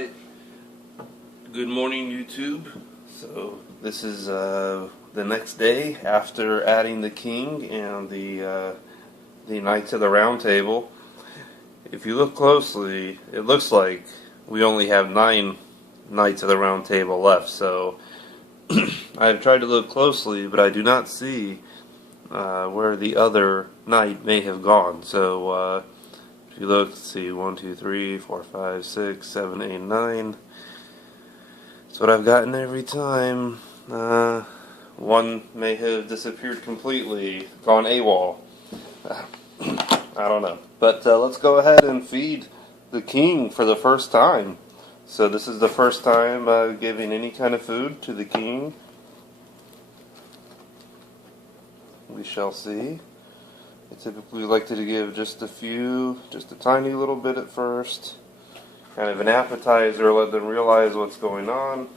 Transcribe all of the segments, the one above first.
Alright, good morning YouTube. So this is the next day after adding the king and the knights of the round table. If you look closely, it looks like we only have 9 knights of the round table left. So I've tried to look closely, but I do not see where the other knight may have gone. So if you look, let's see, 1, 2, 3, 4, 5, 6, 7, 8, 9. That's what I've gotten every time. One may have disappeared completely, gone AWOL. I don't know. But let's go ahead and feed the king for the first time. So this is the first time giving any kind of food to the king. We shall see. I typically like to give just a tiny little bit at first. Kind of an appetizer, let them realize what's going on.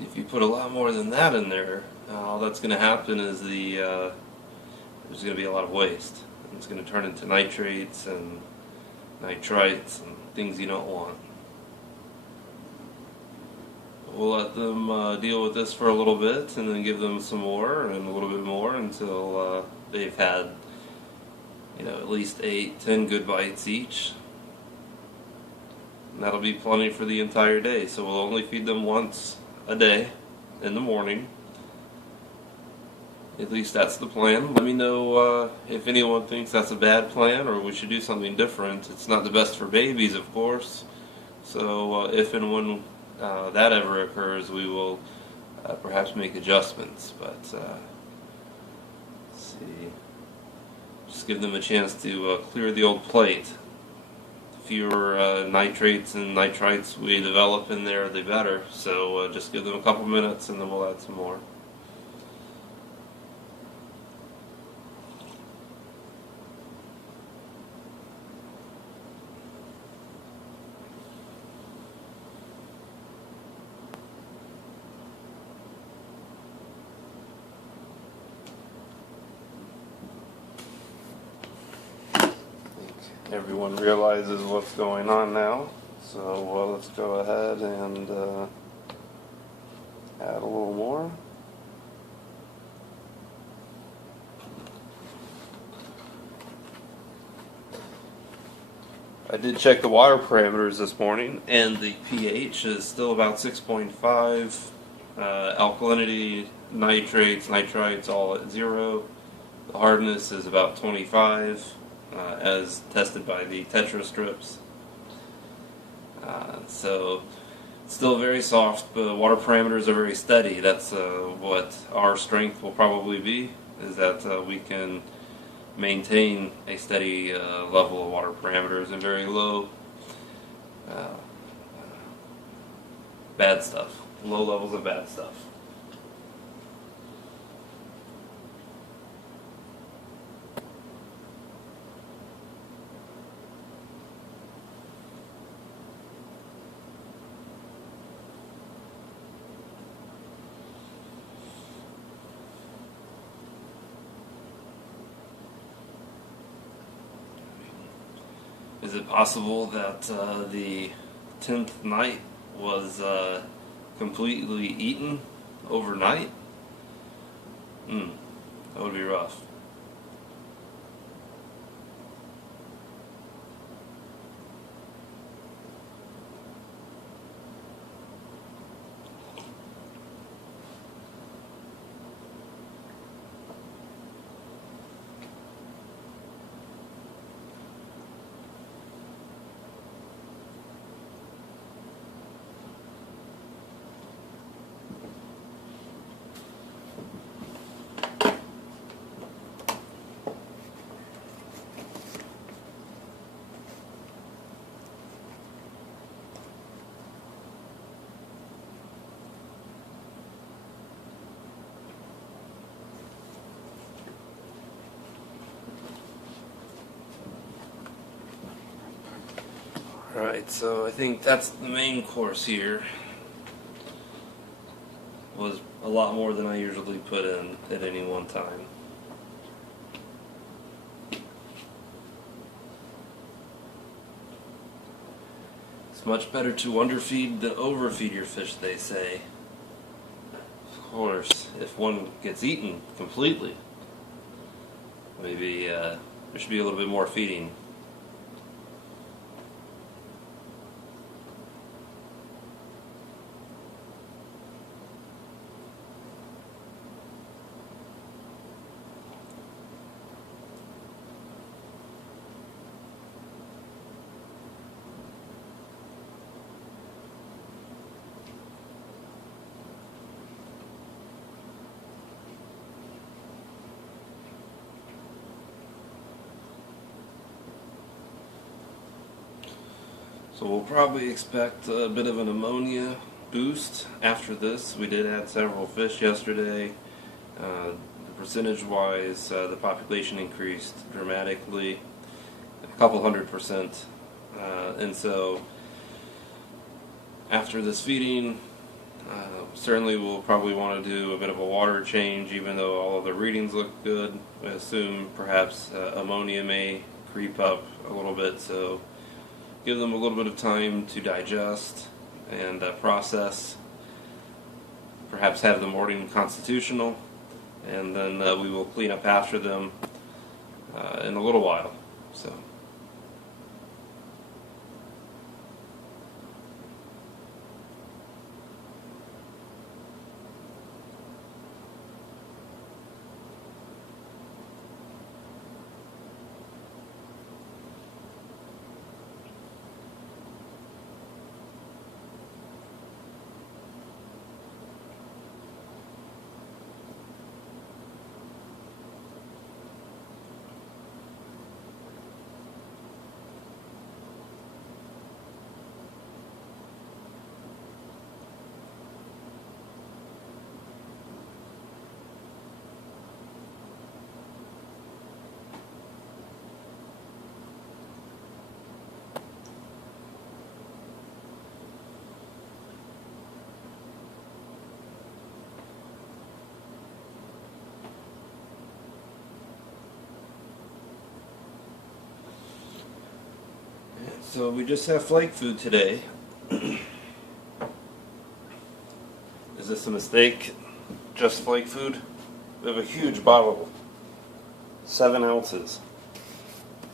If you put a lot more than that in there, all that's going to happen is there's going to be a lot of waste. It's going to turn into nitrates and nitrites and things you don't want. We'll let them deal with this for a little bit and then give them some more and a little bit more until they've had, at least 8-10 good bites each. And that'll be plenty for the entire day. So we'll only feed them once a day in the morning. At least that's the plan. Let me know if anyone thinks that's a bad plan or we should do something different. It's not the best for babies, of course. So if and when that ever occurs, we will perhaps make adjustments. But let's see. Just give them a chance to clear the old plate. Fewer nitrates and nitrites we develop in there, the better. So just give them a couple minutes and then we'll add some more. Everyone realizes what's going on now, so let's go ahead and add a little more. I did check the water parameters this morning, and the pH is still about 6.5. Alkalinity, nitrates, nitrites all at 0. The hardness is about 25. As tested by the tetra strips. So it's still very soft, but water parameters are very steady. That's what our strength will probably be, is that we can maintain a steady level of water parameters and very low bad stuff, low levels of bad stuff. Is it possible that the 10th night was completely eaten overnight? That would be rough. Alright, so I think that's the main course here. Was a lot more than I usually put in at any one time. It's much better to underfeed than overfeed your fish, they say. Of course, if one gets eaten completely, maybe there should be a little bit more feeding. So we'll probably expect a bit of an ammonia boost after this. We did add several fish yesterday. Percentage-wise, the population increased dramatically, a couple 100%. And so after this feeding, certainly we'll probably want to do a bit of a water change, even though all of the readings look good. I assume perhaps ammonia may creep up a little bit, so give them a little bit of time to digest and process, perhaps have the morning constitutional, and then we will clean up after them in a little while. So. So we just have flake food today. Is this a mistake? Just flake food? We have a huge bottle, 7 ounces.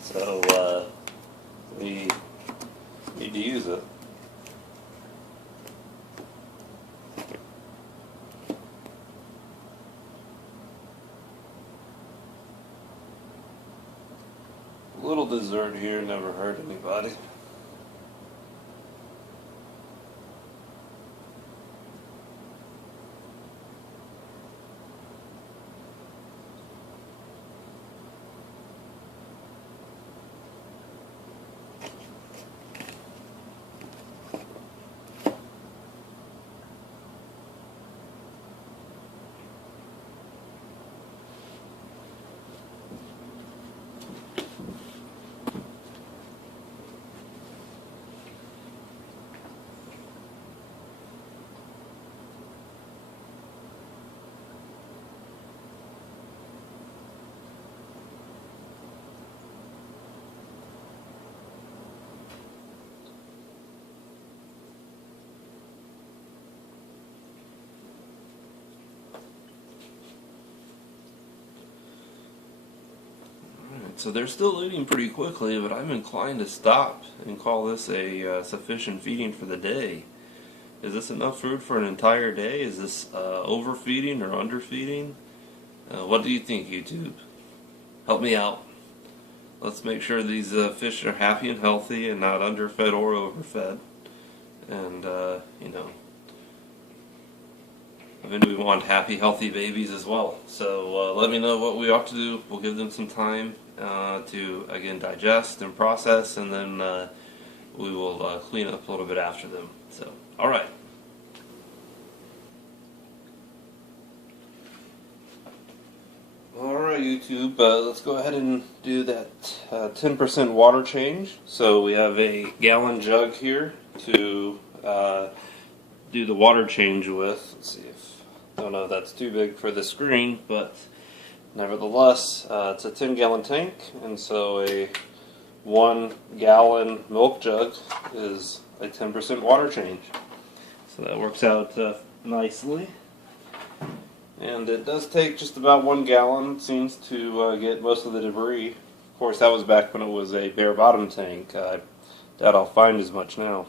So we need to use it. A little dessert here never hurt anybody. So they're still eating pretty quickly, but I'm inclined to stop and call this a sufficient feeding for the day. Is this enough food for an entire day? Is this overfeeding or underfeeding? What do you think, YouTube? Help me out. Let's make sure these fish are happy and healthy and not underfed or overfed. And, you know, I mean, we want happy, healthy babies as well. So let me know what we ought to do. We'll give them some time to, again, digest and process, and then we will clean up a little bit after them. So, all right. Alright YouTube, let's go ahead and do that 10% water change. So we have a gallon jug here to do the water change with. Let's see if, I don't know if that's too big for the screen, but nevertheless, it's a 10-gallon tank, and so a 1-gallon milk jug is a 10% water change. So that works out nicely. And it does take just about 1 gallon, it seems, to get most of the debris. Of course, that was back when it was a bare bottom tank. I doubt I'll find as much now.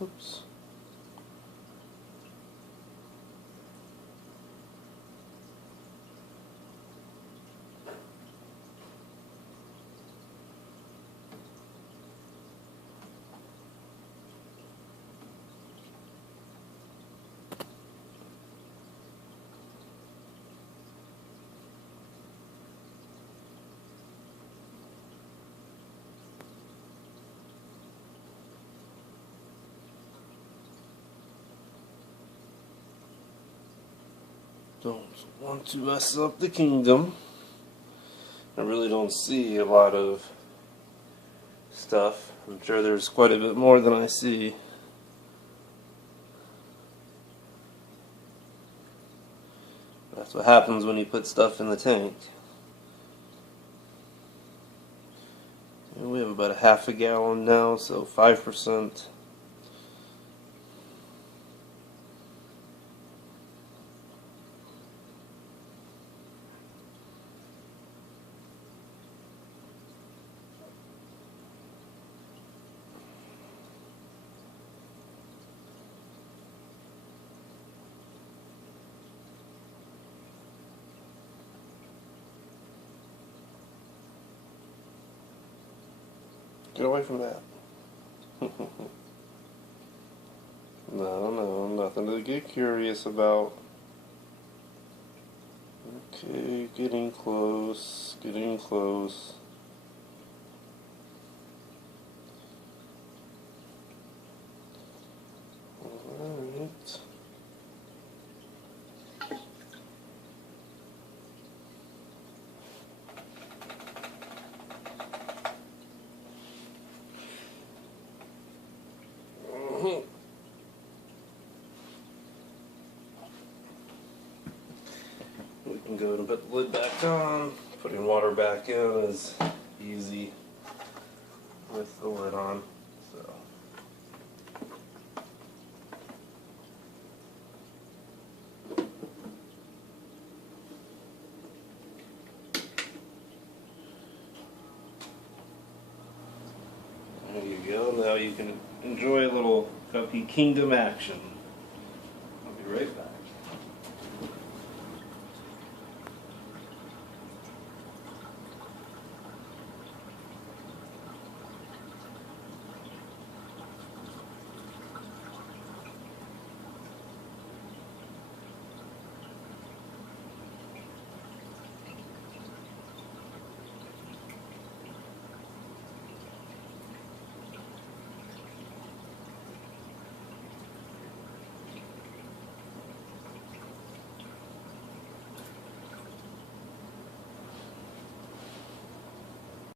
Oops. Don't want to mess up the kingdom. I really don't see a lot of stuff. I'm sure there's quite a bit more than I see. That's what happens when you put stuff in the tank. And we have about a half a gallon now, so 5%. Get away from that. No, nothing to get curious about. Okay, getting close, getting close. Alright. We can go and put the lid back on. Putting water back in is easy with the lid on. So. There you go. Now you can enjoy a little Guppy Kingdom action. I'll be right back.